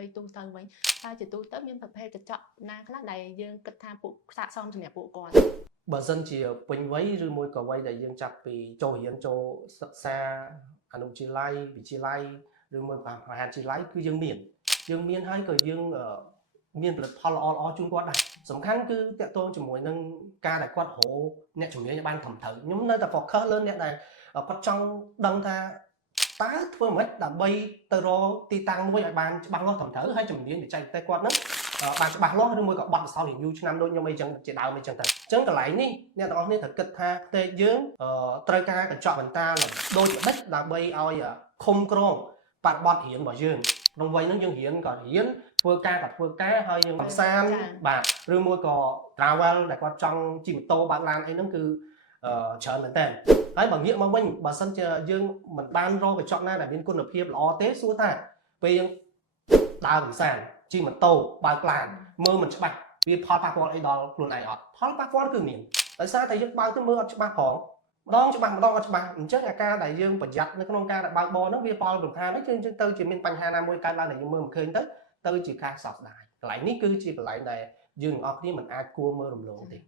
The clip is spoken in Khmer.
បីទូទៅវិញហើយជាទូទៅមានប្រភេទកញ្ចក់ណាខ្លះដែលយើងគិតថាពួកស័ក្តិសមសម្រាប់ពួកគាត់បើសិនជាពេញវ័យឬមួយក៏វ័យដែលយើងចាប់ពីចូលរៀនចូលសិក្សាអនុវិទ្យាល័យវិទ្យាល័យឬមួយក៏មហាវិទ្យាល័យគឺយើងមានហើយក៏យើងមានផលិតផលល្អជូនគាត់ដែរសំខាន់គឺតកតងជាមួយនឹងការដែលគាត់រកអ្នកជំនាញឲ្យបានត្រឹមត្រូវខ្ញុំនៅតែ focus លើអ្នកដែលគាត់ចង់ដឹងថាតើធ្វើមិនដើម្បីទៅរកទីតាំងមួយឲ្យបានច្បាស់លាស់ត្រឹមត្រូវហើយជំនាញបច្ចេកទេសគាត់ហ្នឹងបានច្បាស់លាស់ឬមួយក៏បាត់បទពិសោធន៍យូរឆ្នាំដូចខ្ញុំអីចឹងជាដើមអីចឹងទៅអញ្ចឹងកន្លែងនេះអ្នកទាំងអស់គ្នាត្រូវគិតថាផ្ទៃយើងត្រូវការកញ្ចក់បន្តាដូចបិទដើម្បីឲ្យឃុំក្រងបរិបទរៀនរបស់យើងក្នុងវ័យហ្នឹងយើងរៀនក៏រៀនធ្វើការក៏ធ្វើការហើយយើងកំសាន្តបាទឬមួយក៏ travel ដែលគាត់ចង់ជិះម៉ូតូបើកឡានអីហ្នឹងគឺច្រើនមែនតើហើយបើងាកមកវិញបើសិនជាយើងមិនបានរកកញ្ចក់ណាដែលមានគុណភាពល្អទេសួរថាពេលយើងដើរកំសាន្តជិះម៉ូតូបើកឡានមើលមិនច្បាស់វាផលប៉ះពាល់អីដល់ខ្លួនឯងអត់ផលប៉ះពាល់គឺមានដោយសារតែយើងបើកទៅមើលអត់ច្បាស់ផងម្ដងច្បាស់អត់ច្បាស់អញ្ចឹងអាការដែលយើងប្រយ័ត្ននៅក្នុងការបើកបរហ្នឹងវាផលរំខានហ្នឹងគឺទៅជាមានបញ្ហាណាមួយកើតឡើងដែលយើងមើលមិនឃើញទៅជាការសោកស្ដាយកន្លែងនេះគឺជាកន្លែងដែលយើងទាំងអស់គ្នាមិនអាចគួរមើលរំលងទេ